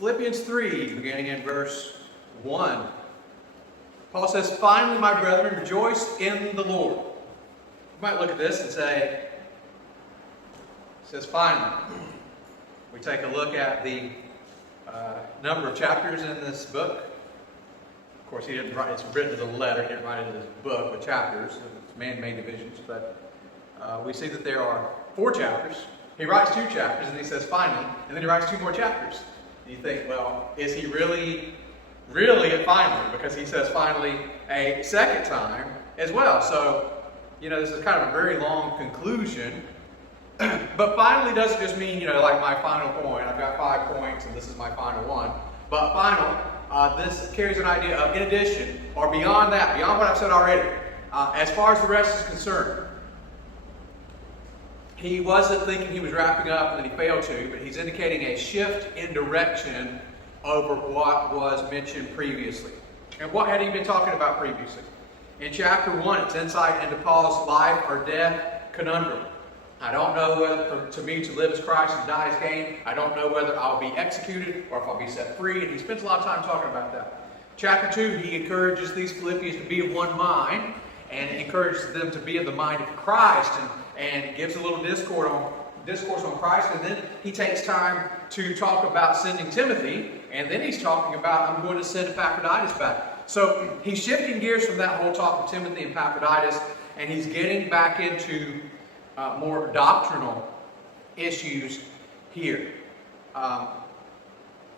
Philippians 3, beginning in verse 1. Paul says, "Finally, my brethren, rejoice in the Lord." You might look at this and say, it says finally. We take a look at the number of chapters in this book. Of course, he didn't write, it's written as a letter. He didn't write it as a book with chapters. It's man-made divisions. But we see that there are 4 chapters. He writes 2 chapters and he says finally, and then he writes 2 more chapters. And you think, well, is he really at finally? Because he says finally a second time as well. So, this is kind of a very long conclusion. But finally doesn't just mean, like my final point. I've got 5 points and this is my final one. But final, this carries an idea of in addition, or beyond that, beyond what I've said already, as far as the rest is concerned. He wasn't thinking he was wrapping up and then he failed to, but he's indicating a shift in direction over what was mentioned previously. And what had he been talking about previously? In chapter 1, it's insight into Paul's life or death conundrum. I don't know whether to me to live is Christ and die is gain. I don't know whether I'll be executed or if I'll be set free. And he spends a lot of time talking about that. Chapter 2, he encourages these Philippians to be of one mind and encourages them to be of the mind of Christ and gives a little discourse on Christ. And then he takes time to talk about sending Timothy. And then he's talking about, I'm going to send Epaphroditus back. So he's shifting gears from that whole talk of Timothy and Epaphroditus, and he's getting back into more doctrinal issues here.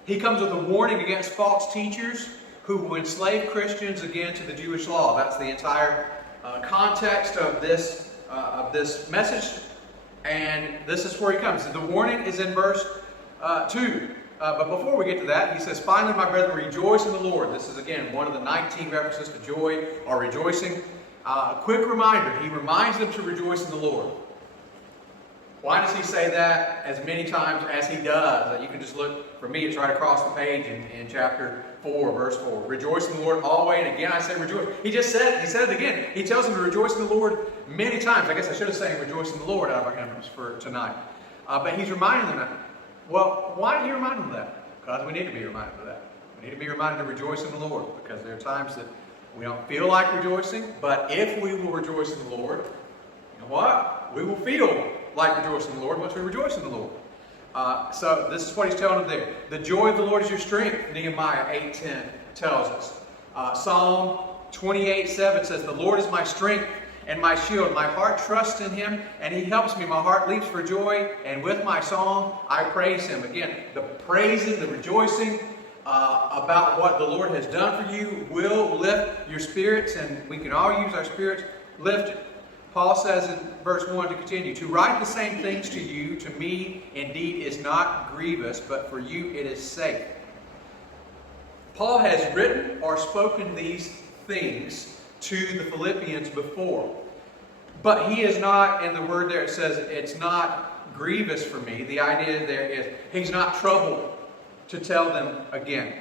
He comes with a warning against false teachers who will enslave Christians again to the Jewish law. That's the entire context of this message, and this is where he comes. The warning is in verse 2. But before we get to that, he says, "Finally, my brethren, rejoice in the Lord." This is, again, one of the 19 references to joy or rejoicing. A quick reminder, he reminds them to rejoice in the Lord. Why does he say that as many times as he does? You can just look, for me, it's right across the page in chapter 4, verse 4. "Rejoice in the Lord always," and again I say rejoice. He said it again. He tells them to rejoice in the Lord many times. I guess I should have said rejoice in the Lord out of our hymns for tonight. But he's reminding them that. Well, why do you remind them of that? Because we need to be reminded of that. We need to be reminded to rejoice in the Lord, because there are times that we don't feel like rejoicing, but if we will rejoice in the Lord, you know what? We will feel like rejoicing in the Lord once we rejoice in the Lord. So this is what he's telling them there. The joy of the Lord is your strength, Nehemiah 8:10 tells us. Psalm 28:7 says, "The Lord is my strength and my shield. My heart trusts in him, and he helps me. My heart leaps for joy, and with my song I praise him." Again, the praising, the rejoicing about what the Lord has done for you will lift your spirits, and we can all use our spirits lifted. Paul says in verse 1 to continue, "To write the same things to you, to me indeed is not grievous, but for you it is safe." Paul has written or spoken these things to the Philippians before, but he is not, in the word there it says, it's not grievous for me. The idea there is he's not troubled to tell them again.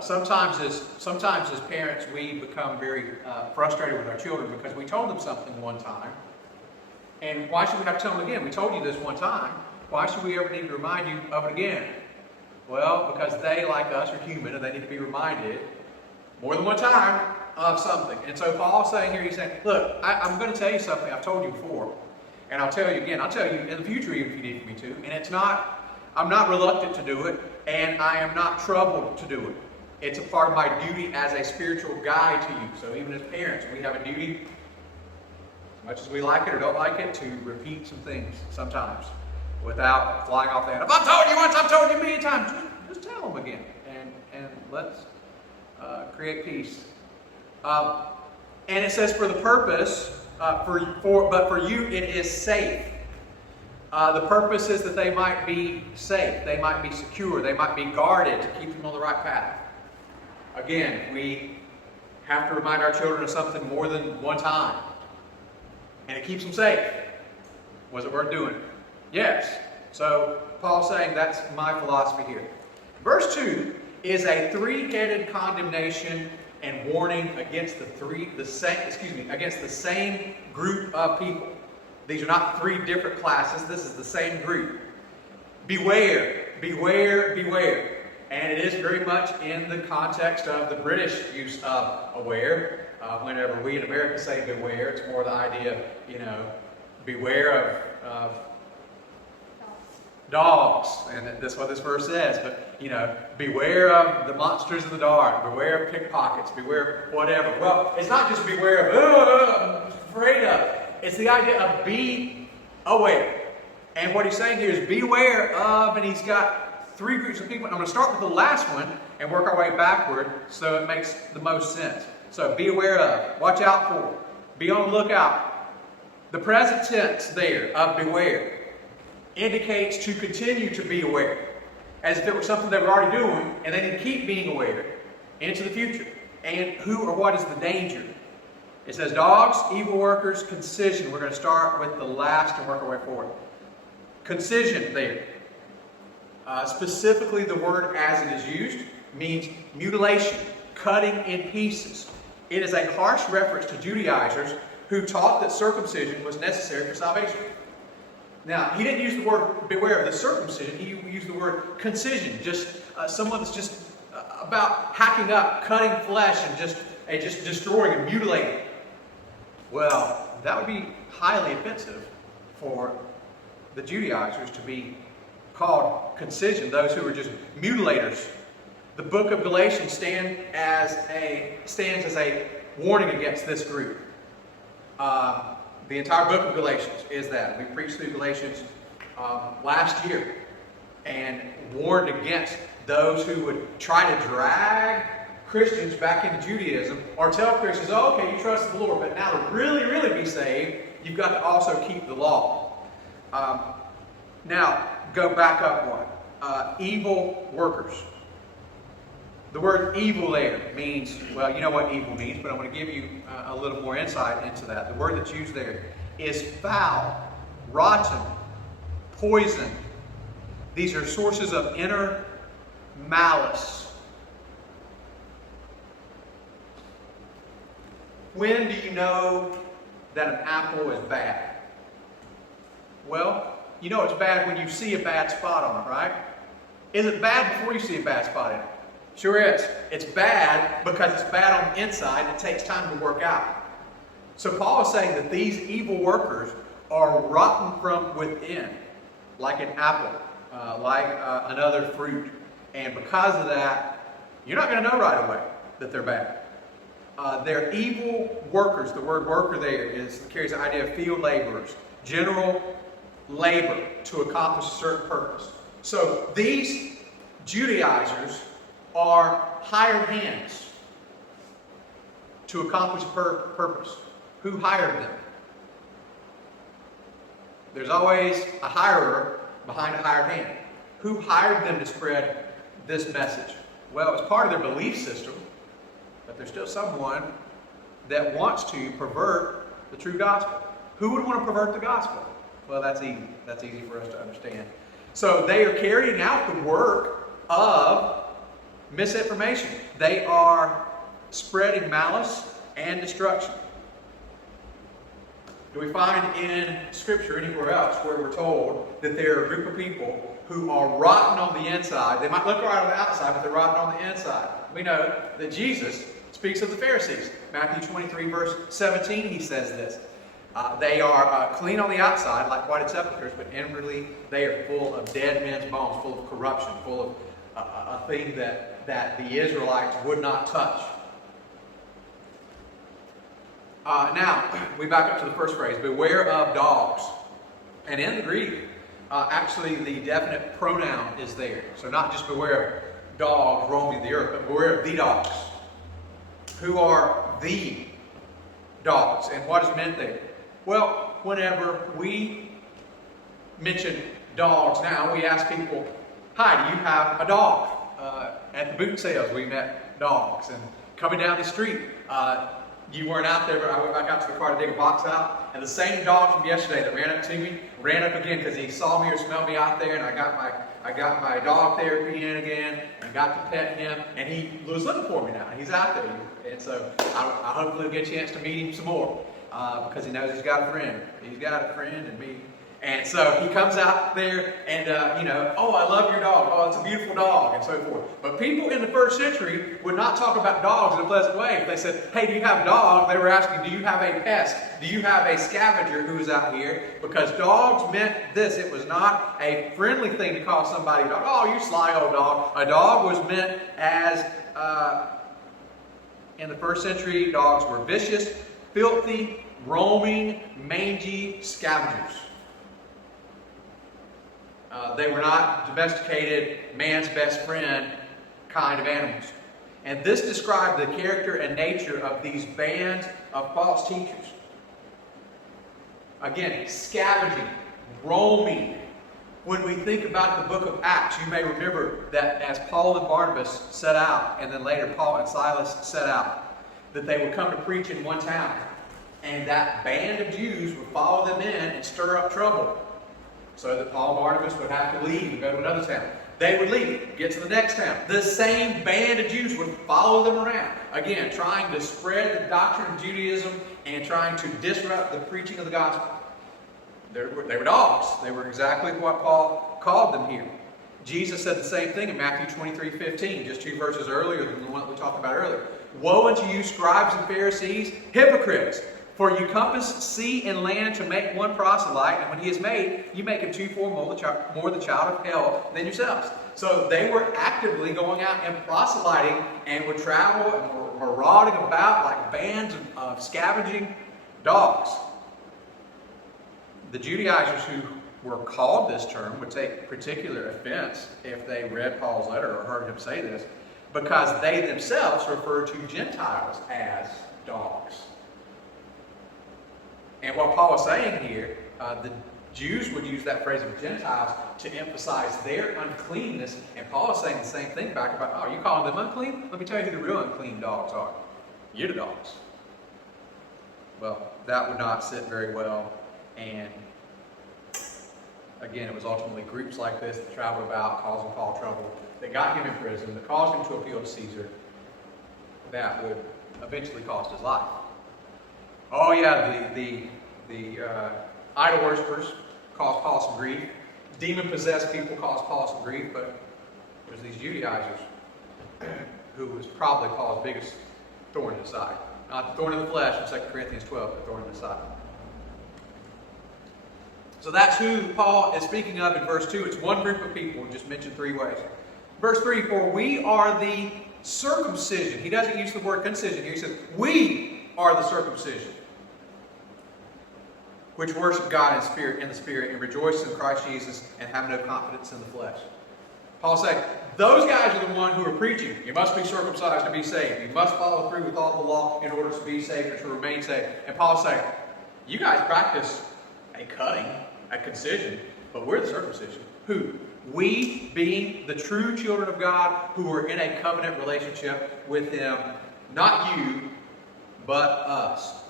Sometimes as parents we become very frustrated with our children because we told them something one time, and why should we have to tell them again? We told you this one time. Why should we ever need to remind you of it again? Well, because they, like us, are human, and they need to be reminded more than one time of something. And so Paul's saying here, he's saying, look, I'm going to tell you something I've told you before, and I'll tell you again. I'll tell you in the future even if you need me to. And I'm not reluctant to do it, and I am not troubled to do it. It's a part of my duty as a spiritual guide to you. So even as parents, we have a duty, as much as we like it or don't like it, to repeat some things sometimes without flying off the handle. If I've told you once, I've told you many times. Just tell them again, and let's create peace. And it says, for the purpose, but for you it is safe. The purpose is that they might be safe, they might be secure, they might be guarded to keep them on the right path. Again, we have to remind our children of something more than one time, and it keeps them safe. Was it worth doing? Yes. So Paul's saying that's my philosophy here. Verse 2 is a three-headed condemnation and warning against against the same group of people. These are not 3 different classes. This is the same group. Beware, beware, beware. And it is very much in the context of the British use of aware. Whenever we in America say beware, it's more the idea of, beware of dogs. And that's what this verse says. But, beware of the monsters in the dark. Beware of pickpockets. Beware of whatever. Well, it's not just beware of, I'm afraid of. It's the idea of be aware. And what he's saying here is beware of, and he's got 3 groups of people. I'm going to start with the last one and work our way backward so it makes the most sense. So be aware of, watch out for, be on the lookout. The present tense there of beware indicates to continue to be aware, as if it were something they were already doing and they need to keep being aware into the future. And who or what is the danger? It says dogs, evil workers, concision. We're going to start with the last and work our way forward. Concision there. Specifically, the word as it is used means mutilation, cutting in pieces. It is a harsh reference to Judaizers who taught that circumcision was necessary for salvation. Now, he didn't use the word beware of the circumcision. He used the word concision, just someone that's just about hacking up, cutting flesh, and just destroying and mutilating. Well, that would be highly offensive for the Judaizers to be called concision, those who are just mutilators. The book of Galatians stands as a warning against this group. The entire book of Galatians is that. We preached through Galatians last year and warned against those who would try to drag Christians back into Judaism or tell Christians, oh, okay, you trust the Lord, but now to really, really be saved, you've got to also keep the law. Now, go back up one. Evil workers. The word evil there means, well, you know what evil means, but I'm going to give you a little more insight into that. The word that's used there is foul, rotten, poison. These are sources of inner malice. When do you know that an apple is bad? Well, you know it's bad when you see a bad spot on it, right? Is it bad before you see a bad spot in it? Sure is. It's bad because it's bad on the inside and it takes time to work out. So Paul is saying that these evil workers are rotten from within, like an apple, like another fruit. And because of that, you're not going to know right away that they're bad. They're evil workers. The word worker there carries the idea of field laborers, general labor to accomplish a certain purpose. So these Judaizers are hired hands to accomplish a purpose. Who hired them? There's always a hirer behind a hired hand. Who hired them to spread this message? Well, it's part of their belief system, but there's still someone that wants to pervert the true gospel. Who would want to pervert the gospel? Well, that's easy. That's easy for us to understand. So they are carrying out the work of misinformation. They are spreading malice and destruction. Do we find in Scripture anywhere else where we're told that there are a group of people who are rotten on the inside? They might look right on the outside, but they're rotten on the inside. We know that Jesus speaks of the Pharisees. Matthew 23, verse 17, he says this. They are clean on the outside, like whited sepulchres, but inwardly they are full of dead men's bones, full of corruption, full of a thing that the Israelites would not touch. Now, we back up to the first phrase, beware of dogs. And in the Greek, actually the definite pronoun is there. So not just beware of dogs roaming the earth, but beware of the dogs. Who are the dogs? And what is meant there? Well, whenever we mention dogs now, we ask people, hi, do you have a dog? At the boot sales, we met dogs. And coming down the street, you weren't out there, but I went back out to the car to dig a box out. And the same dog from yesterday that ran up to me, ran up again because he saw me or smelled me out there. And I got my dog therapy in again and got to pet him. And he was looking for me now. He's out there. And so I hopefully will get a chance to meet him some more because he knows he's got a friend. He's got a friend in me. And so he comes out there and, oh, I love your dog. Oh, it's a beautiful dog, and so forth. But people in the first century would not talk about dogs in a pleasant way. If they said, hey, do you have a dog? They were asking, do you have a pest? Do you have a scavenger who's out here? Because dogs meant this. It was not a friendly thing to call somebody a dog. Oh, you sly old dog. A dog was meant as, in the first century, dogs were vicious, filthy, roaming, mangy scavengers. They were not domesticated, man's best friend kind of animals. And this described the character and nature of these bands of false teachers. Again, scavenging, roaming. When we think about the book of Acts, you may remember that as Paul and Barnabas set out, and then later Paul and Silas set out, that they would come to preach in one town. And that band of Jews would follow them in and stir up trouble, so that Paul and Barnabas would have to leave and go to another town. They would leave, get to the next town. The same band of Jews would follow them around. Again, trying to spread the doctrine of Judaism and trying to disrupt the preaching of the gospel. They were dogs. They were exactly what Paul called them here. Jesus said the same thing in Matthew 23:15, just 2 verses earlier than the one that we talked about earlier. Woe unto you, scribes and Pharisees, hypocrites! For you compass sea and land to make one proselyte, and when he is made, you make him twofold more the child of hell than yourselves. So they were actively going out and proselyting and would travel and were marauding about like bands of scavenging dogs. The Judaizers who were called this term would take particular offense if they read Paul's letter or heard him say this, because they themselves referred to Gentiles as dogs. And what Paul is saying here, the Jews would use that phrase of Gentiles to emphasize their uncleanness. And Paul is saying the same thing back about, oh, you calling them unclean? Let me tell you who the real unclean dogs are. You're the dogs. Well, that would not sit very well. And again, it was ultimately groups like this that traveled about causing Paul trouble, that got him in prison, that caused him to appeal to Caesar, that would eventually cost his life. Oh yeah, the idol worshippers caused Paul some grief. Demon-possessed people caused Paul some grief, but there's these Judaizers who was probably Paul's biggest thorn in the side. Not the thorn in the flesh in 2 Corinthians 12, but the thorn in the side. So that's who Paul is speaking of in verse 2. It's one group of people, just mentioned 3 ways. Verse 3, for we are the circumcision. He doesn't use the word concision here. He says, we are the circumcision, which worship God in the Spirit, and rejoice in Christ Jesus, and have no confidence in the flesh. Paul saying, those guys are the ones who are preaching, you must be circumcised to be saved. You must follow through with all the law in order to be saved or to remain saved. And Paul's saying, you guys practice a cutting, a concision, but we're the circumcision. Who? We, being the true children of God, who are in a covenant relationship with Him. Not you, but us.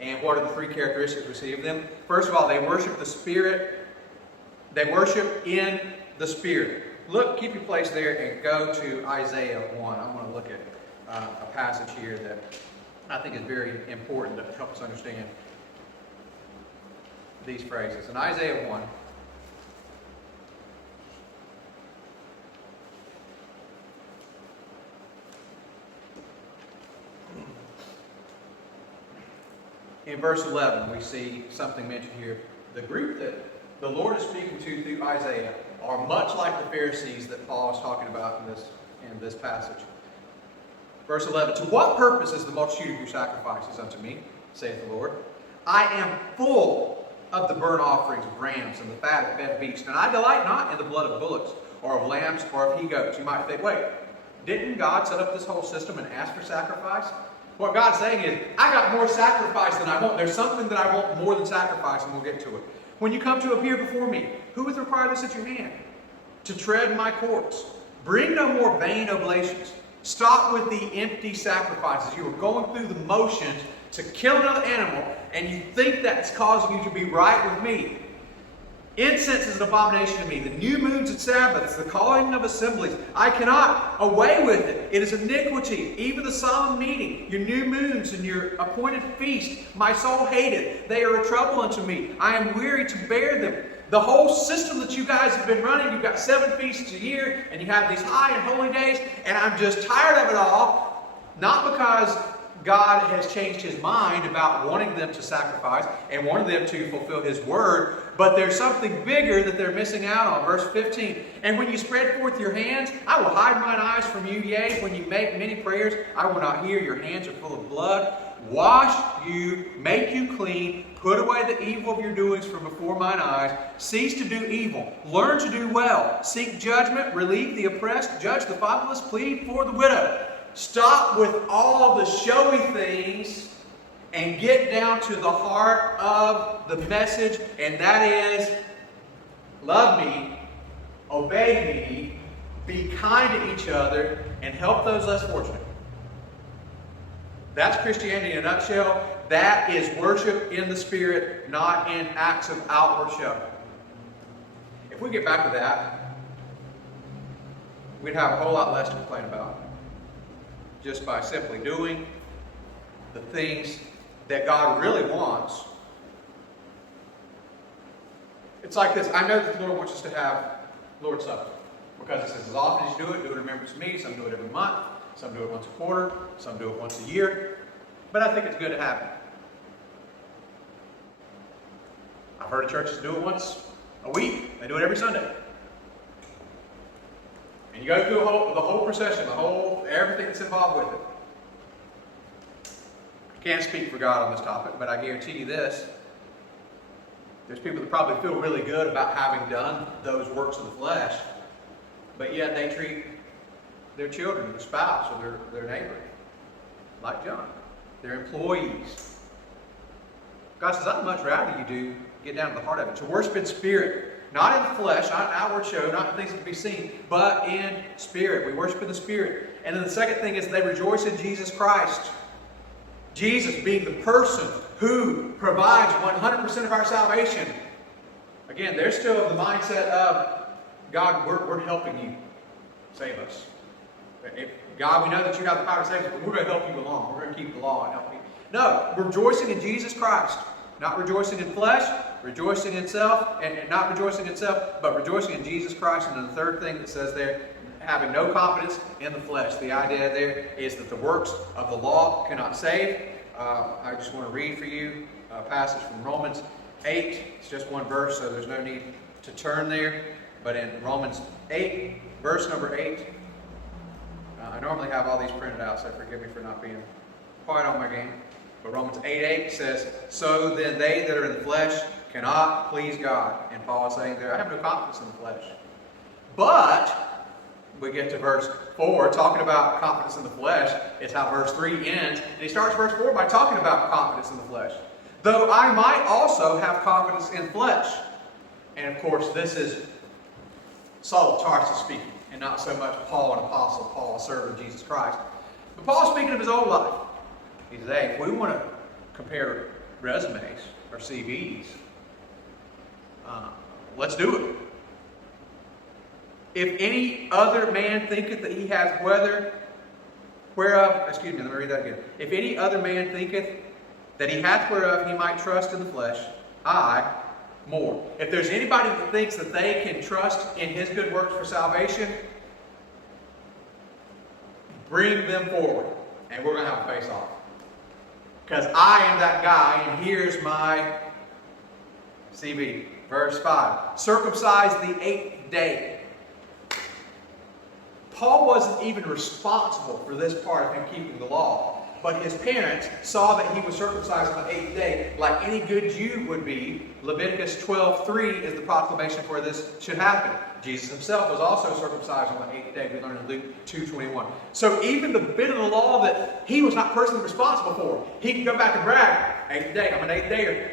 And what are the 3 characteristics we see of them? First of all, they worship the Spirit. They worship in the Spirit. Look, keep your place there and go to Isaiah 1. I want to look at a passage here that I think is very important to help us understand these phrases. In Isaiah 1, in verse 11, we see something mentioned here. The group that the Lord is speaking to through Isaiah are much like the Pharisees that Paul is talking about in this passage. Verse 11, to what purpose is the multitude of your sacrifices unto me, saith the Lord? I am full of the burnt offerings of rams and the fat of fed beasts, and I delight not in the blood of bullocks, or of lambs, or of he-goats. You might think, wait, didn't God set up this whole system and ask for sacrifice? What God's saying is, I got more sacrifice than I want. There's something that I want more than sacrifice, and we'll get to it. When you come to appear before me, who hath required this at your hand? To tread my courts. Bring no more vain oblations. Stop with the empty sacrifices. You are going through the motions to kill another animal, and you think that's causing you to be right with me. Incense is an abomination to me. The new moons and Sabbaths, the calling of assemblies, I cannot away with it. It is iniquity. Even the solemn meeting, your new moons and your appointed feast, my soul hated. They are a trouble unto me. I am weary to bear them. The whole system that you guys have been running, you've got 7 feasts a year, and you have these high and holy days, and I'm just tired of it all. Not because God has changed his mind about wanting them to sacrifice and wanting them to fulfill his word, but there's something bigger that they're missing out on. Verse 15, and when you spread forth your hands, I will hide mine eyes from you. Yea, when you make many prayers, I will not hear. Your hands are full of blood. Wash you, make you clean, put away the evil of your doings from before mine eyes. Cease to do evil, learn to do well, seek judgment, relieve the oppressed, judge the fatherless, plead for the widow. Stop with all the showy things and get down to the heart of the message, and that is, love me, obey me, be kind to each other, and help those less fortunate. That's Christianity in a nutshell. That is worship in the Spirit, not in acts of outward show. If we get back to that, we'd have a whole lot less to complain about. Just by simply doing the things that God really wants. It's like this. I know that the Lord wants us to have Lord's Supper. Because it says, as often as you do it in remembrance of me. Some do it every month. Some do it once a quarter. Some do it once a year. But I think it's good to have it. I've heard of churches do it once a week. They do it every Sunday. And you go through the whole procession, everything that's involved with it. I can't speak for God on this topic, but I guarantee you this. There's people that probably feel really good about having done those works of the flesh, but yet they treat their children, their spouse, or their neighbor like junk. Their employees. God says, I'd much rather you do get down to the heart of it. To worship in spirit. Not in the flesh, not in outward show, not in things that can be seen, but in spirit. We worship in the Spirit. And then the second thing is they rejoice in Jesus Christ. Jesus being the person who provides 100% of our salvation. Again, they're still of the mindset of, God, we're helping you save us. God, we know that you have the power to save us, but we're going to help you along. We're going to keep the law and help you. No, rejoicing in Jesus Christ. Not rejoicing in flesh, rejoicing in self, and not rejoicing in self, but rejoicing in Jesus Christ. And then the third thing that says there, having no confidence in the flesh. The idea there is that the works of the law cannot save. I just want to read for you a passage from Romans 8. It's just one verse, so there's no need to turn there. But in Romans 8, verse number 8, I normally have all these printed out, so forgive me for not being quite on my game. But Romans 8:8 says, so then they that are in the flesh cannot please God. And Paul is saying there, I have no confidence in the flesh. But we get to verse 4, talking about confidence in the flesh. It's how verse 3 ends. And he starts verse 4 by talking about confidence in the flesh. Though I might also have confidence in flesh. And of course, this is Saul of Tarsus speaking, and not so much Paul, an apostle, Paul, a servant of Jesus Christ. But Paul's speaking of his own life. He says, hey, if we want to compare resumes or CVs, let's do it. If any other man thinketh that he hath whereof, excuse me, let me read that again. If any other man thinketh that he hath whereof he might trust in the flesh, I more. If there's anybody that thinks that they can trust in his good works for salvation, bring them forward, and we're going to have a face-off. Because I am that guy, and here's my CV. Verse 5. Circumcised the 8th day. Paul wasn't even responsible for this part of him keeping the law. But his parents saw that he was circumcised on the 8th day, like any good Jew would be. Leviticus 12:3 is the proclamation where this should happen. Jesus himself was also circumcised on the 8th day. We learn in Luke 2:21. So even the bit of the law that he was not personally responsible for, he can go back and brag, 8th day, I'm an 8th dayer.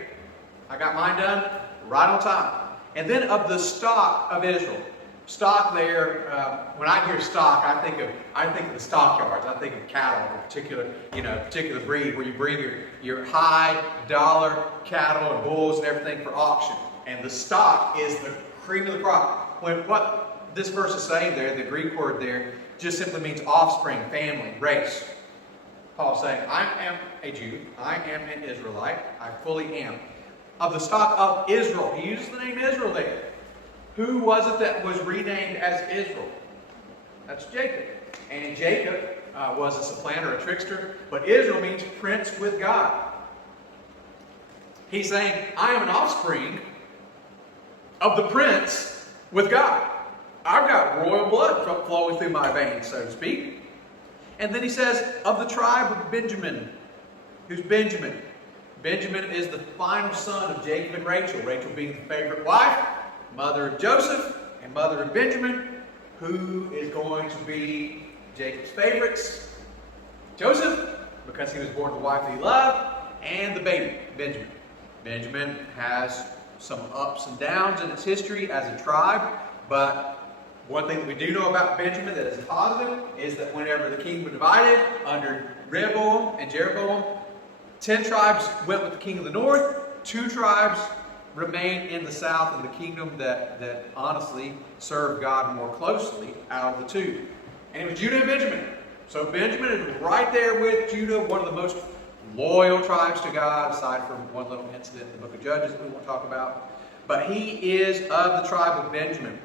I got mine done right on time. And then of the stock of Israel. Stock there, when I hear stock, I think of the stockyards. I think of cattle, a particular breed where you bring your high dollar cattle and bulls and everything for auction. And the stock is the cream of the crop. What this verse is saying there, the Greek word there, just simply means offspring, family, race. Paul's saying, I am a Jew. I am an Israelite. I fully am. of the stock of Israel. He uses the name Israel there. Who was it that was renamed as Israel? That's Jacob. And Jacob was a supplanter, a trickster, but Israel means prince with God. He's saying, I am an offspring of the prince with God. I've got royal blood flowing through my veins, so to speak. And then he says, of the tribe of Benjamin. Who's Benjamin? Benjamin is the final son of Jacob and Rachel. Rachel being the favorite wife, mother of Joseph, and mother of Benjamin, who is going to be Jacob's favorites. Joseph, because he was born to the wife that he loved, and the baby, Benjamin. Benjamin has some ups and downs in its history as a tribe, but one thing that we do know about Benjamin that is positive is that whenever the kingdom was divided under Rehoboam and Jeroboam, 10 tribes went with the king of the north, 2 tribes remained in the south in the kingdom that honestly served God more closely out of the 2. And it was Judah and Benjamin. So Benjamin is right there with Judah, one of the most loyal tribes to God, aside from one little incident in the book of Judges that we won't talk about. But he is of the tribe of Benjamin.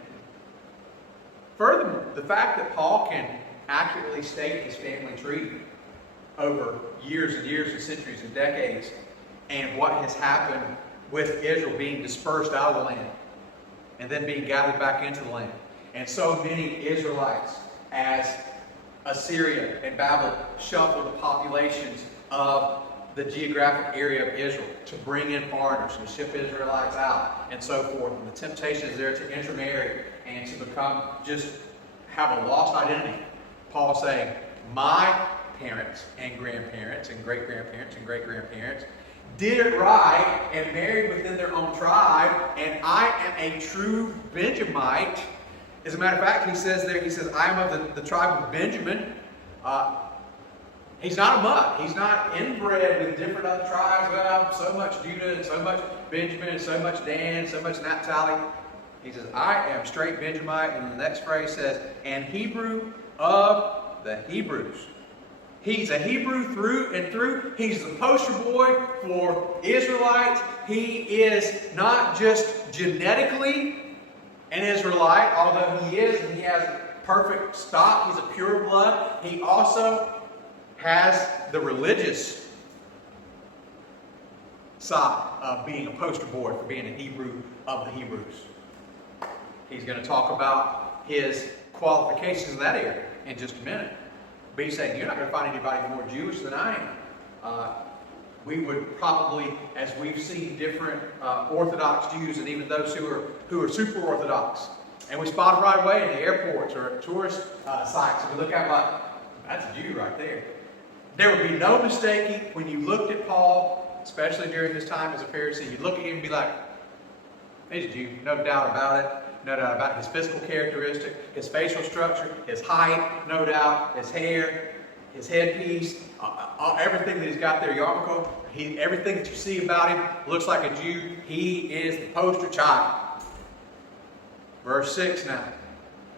Furthermore, the fact that Paul can accurately state his family tree over years and years and centuries and decades, and what has happened with Israel being dispersed out of the land and then being gathered back into the land. And so many Israelites, as Assyria and Babylon shuffled the populations of the geographic area of Israel to bring in foreigners and ship Israelites out and so forth. And the temptation is there to intermarry and to become just have a lost identity. Paul saying, my parents and grandparents and great-grandparents and great-grandparents did it right and married within their own tribe, and I am a true Benjamite. As a matter of fact, he says there, he says, I am of the tribe of Benjamin. He's not a mutt. He's not inbred with different other tribes. Well, so much Judah and so much Benjamin and so much Dan and so much Naphtali. He says, I am straight Benjamite. And the next phrase says, and Hebrew of the Hebrews. He's a Hebrew through and through. He's the poster boy for Israelites. He is not just genetically an Israelite, although he is, and he has perfect stock. He's a pure blood. He also has the religious side of being a poster boy for being a Hebrew of the Hebrews. He's going to talk about his qualifications in that area in just a minute. But he's saying, you're not going to find anybody more Jewish than I am. We would probably, as we've seen different Orthodox Jews and even those who are super Orthodox, and we spot them right away in the airports or at tourist sites, and we look at like, that's a Jew right there. There would be no mistaking when you looked at Paul, especially during his time as a Pharisee, you'd look at him and be like, he's a Jew, no doubt about it. No doubt about his physical characteristic, his facial structure, his height, no doubt, his hair, his headpiece, everything that he's got there, yarmulke, everything that you see about him looks like a Jew. He is the poster child. Verse 6 now.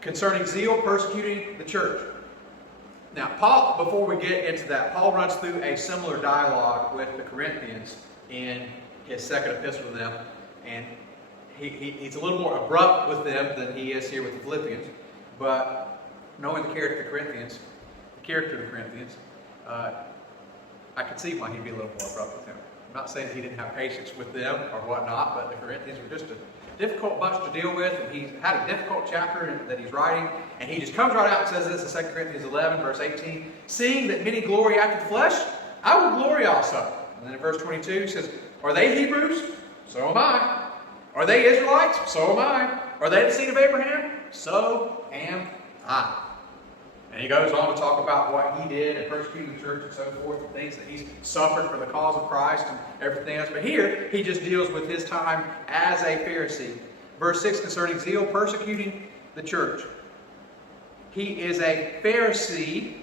Concerning zeal persecuting the church. Now, Paul, before we get into that, Paul runs through a similar dialogue with the Corinthians in his second epistle to them, and he's a little more abrupt with them than he is here with the Philippians. But knowing the character of the Corinthians, I could see why he'd be a little more abrupt with them. I'm not saying that he didn't have patience with them or whatnot, but the Corinthians were just a difficult bunch to deal with, and he's had a difficult chapter that he's writing, and he just comes right out and says this in 2 Corinthians 11, verse 18, seeing that many glory after the flesh, I will glory also. And then in verse 22 he says, are they Hebrews? So am I. Are they Israelites? So am I. Are they the seed of Abraham? So am I. And he goes on to talk about what he did and persecuting the church and so forth, and things that he's suffered for the cause of Christ and everything else. But here, he just deals with his time as a Pharisee. Verse 6, concerning zeal persecuting the church. He is a Pharisee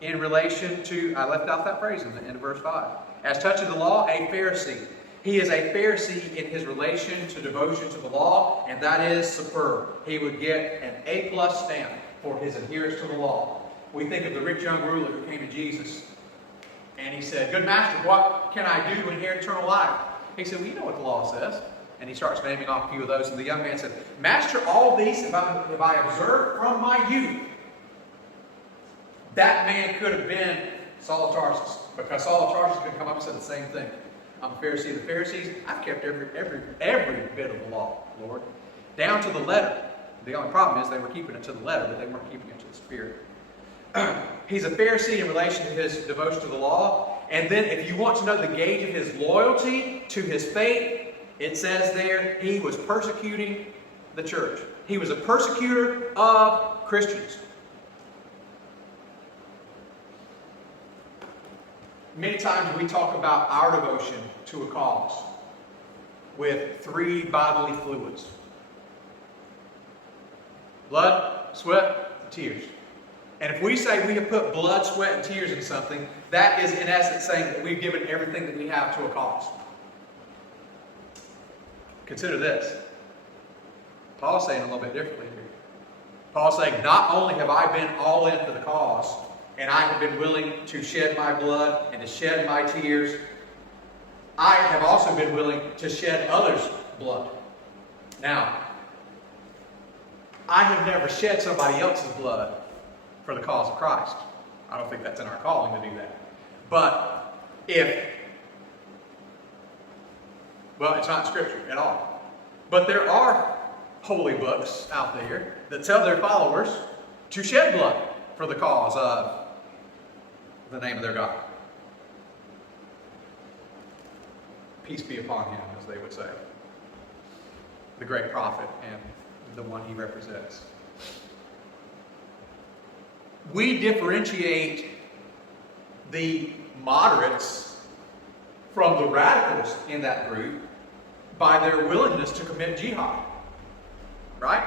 in relation to, I left out that phrase in the end of verse 5. As touching the law, a Pharisee. He is a Pharisee in his relation to devotion to the law, and that is superb. He would get an A+ stamp for his adherence to the law. We think of the rich young ruler who came to Jesus, and he said, good master, what can I do to inherit eternal life? He said, well, you know what the law says. And he starts naming off a few of those. And the young man said, Master, all these have I observed from my youth. That man could have been Saul of Tarsus, because Saul of Tarsus could come up and say the same thing. I'm a Pharisee of the Pharisees. I've kept every bit of the law, Lord, down to the letter. The only problem is they were keeping it to the letter, but they weren't keeping it to the spirit. He's a Pharisee in relation to his devotion to the law. And then if you want to know the gauge of his loyalty to his faith, it says there, he was persecuting the church. He was a persecutor of Christians. Many times we talk about our devotion to a cause with 3 bodily fluids: blood, sweat, and tears. And if we say we have put blood, sweat, and tears into something, that is in essence saying that we've given everything that we have to a cause. Consider this. Paul's saying a little bit differently here. Paul's saying, not only have I been all in for the cause, and I have been willing to shed my blood and to shed my tears, I have also been willing to shed others' blood. Now, I have never shed somebody else's blood for the cause of Christ. I don't think that's in our calling to do that. But well, it's not in Scripture at all. But there are holy books out there that tell their followers to shed blood for the cause of the name of their God. Peace be upon him, as they would say. The great prophet and the one he represents. We differentiate the moderates from the radicals in that group by their willingness to commit jihad. Right?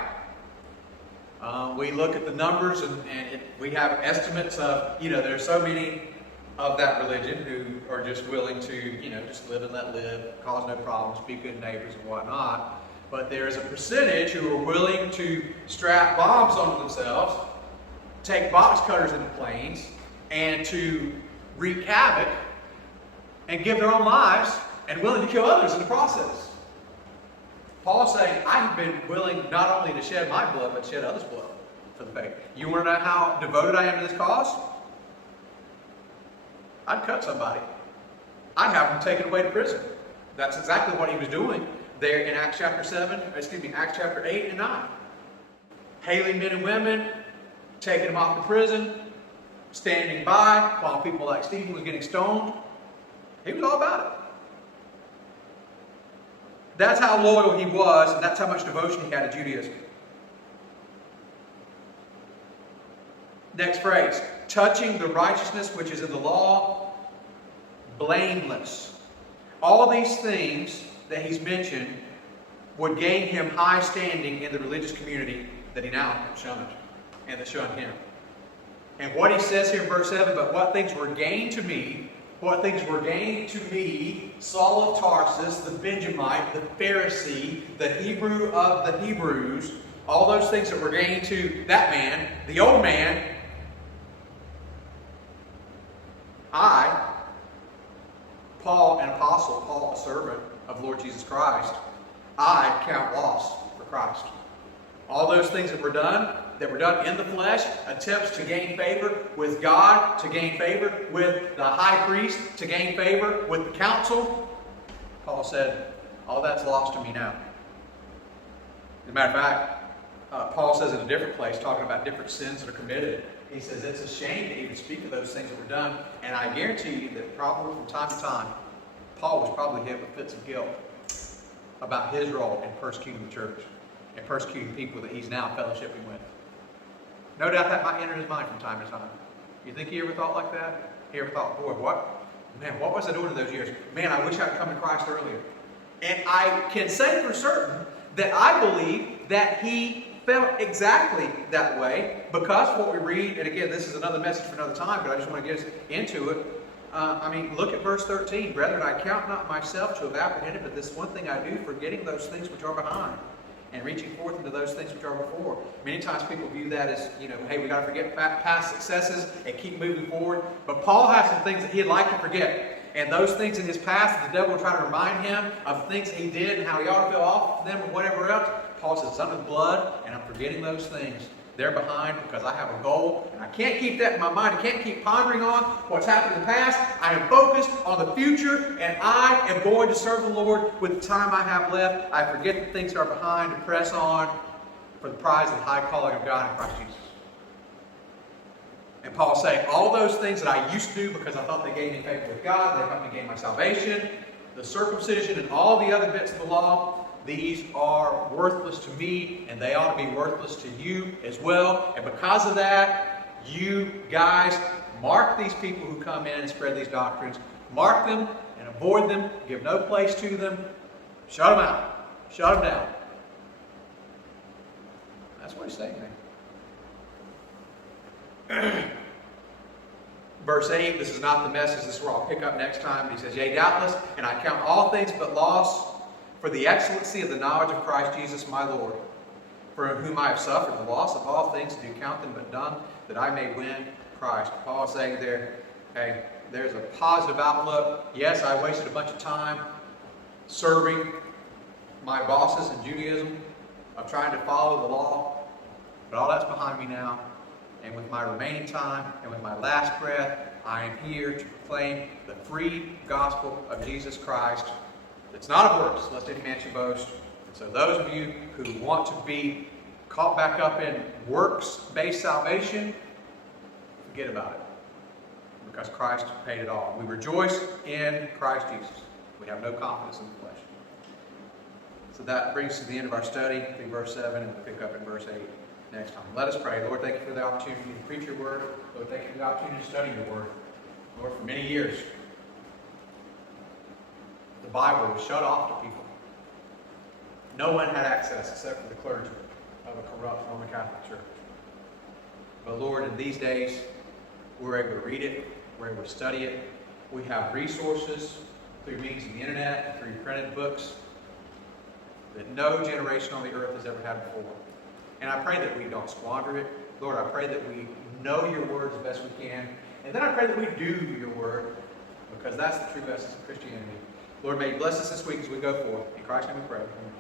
We look at the numbers and we have estimates of, there's so many of that religion who are just willing to, just live and let live, cause no problems, be good neighbors and whatnot. But there's a percentage who are willing to strap bombs onto themselves, take box cutters into planes, and to wreak havoc and give their own lives and willing to kill others in the process. Paul's saying, I have been willing not only to shed my blood, but shed others' blood for the faith. You want to know how devoted I am to this cause? I'd cut somebody. I'd have them taken away to prison. That's exactly what he was doing there in Acts chapter 8 and 9. Hailing men and women, taking them off to prison, standing by while people like Stephen was getting stoned. He was all about it. That's how loyal he was, and that's how much devotion he had to Judaism. Next phrase, touching the righteousness which is in the law, blameless. All these things that he's mentioned would gain him high standing in the religious community that he now shunned and that shunned him. And what he says here in verse 7, but what things were gained to me, Saul of Tarsus, the Benjamite, the Pharisee, the Hebrew of the Hebrews, all those things that were gained to that man, the old man, I, Paul, an apostle, Paul, a servant of Lord Jesus Christ, I count loss for Christ. All those things that were done in the flesh, attempts to gain favor with God, to gain favor with the high priest, to gain favor with the council, Paul said, all that's lost to me now. As a matter of fact, Paul says in a different place, talking about different sins that are committed, he says it's a shame to even speak of those things that were done. And I guarantee you that probably from time to time, Paul was probably hit with fits of guilt about his role in persecuting the church and persecuting people that he's now fellowshipping with. No doubt that might enter his mind from time to time. You think he ever thought like that? He ever thought, boy, what was I doing in those years? Man, I wish I'd come to Christ earlier. And I can say for certain that I believe that he felt exactly that way, because what we read, and again, this is another message for another time, but I just want to get us into it. Look at verse 13. Brethren, I count not myself to have apprehended, but this one thing I do, forgetting those things which are behind, and reaching forth into those things which are before. Many times people view that as, hey, we got to forget past successes and keep moving forward. But Paul has some things that he'd like to forget. And those things in his past, the devil will try to remind him of things he did and how he ought to feel off them or whatever else. Paul says, it's under the blood, and I'm forgetting those things. They're behind because I have a goal, and I can't keep that in my mind. I can't keep pondering on what's happened in the past. I am focused on the future, and I am going to serve the Lord with the time I have left. I forget the things that are behind to press on for the prize of the high calling of God in Christ Jesus. And Paul's saying, all those things that I used to do because I thought they gave me favor with God, they helped me gain my salvation, the circumcision and all the other bits of the law, these are worthless to me, and they ought to be worthless to you as well. And because of that, you guys mark these people who come in and spread these doctrines. Mark them and avoid them. Give no place to them. Shut them out. Shut them down. That's what he's saying there. Verse 8, this is not the message. This is where I'll pick up next time. He says, yea, doubtless, and I count all things but loss for the excellency of the knowledge of Christ Jesus my Lord, for whom I have suffered the loss of all things, do count them but dung, that I may win Christ. Paul is saying there, hey, there's a positive outlook. Yes, I wasted a bunch of time serving my bosses in Judaism, of trying to follow the law, but all that's behind me now. And with my remaining time and with my last breath, I am here to proclaim the free gospel of Jesus Christ. It's not of works, lest any man should boast. So those of you who want to be caught back up in works-based salvation, forget about it. Because Christ paid it all. We rejoice in Christ Jesus. We have no confidence in the flesh. So that brings us to the end of our study through verse 7, and we'll pick up in verse 8 next time. Let us pray. Lord, thank you for the opportunity to preach your word. Lord, thank you for the opportunity to study your word. Lord, for many years, the Bible was shut off to people. No one had access except for the clergy of a corrupt Roman Catholic Church. But Lord, in these days, we're able to read it, we're able to study it. We have resources through means of the internet, through printed books, that no generation on the earth has ever had before. And I pray that we don't squander it. Lord, I pray that we know your word as best we can. And then I pray that we do your word, because that's the true essence of Christianity. Lord, may you bless us this week as we go forth. In Christ's name we pray. Amen.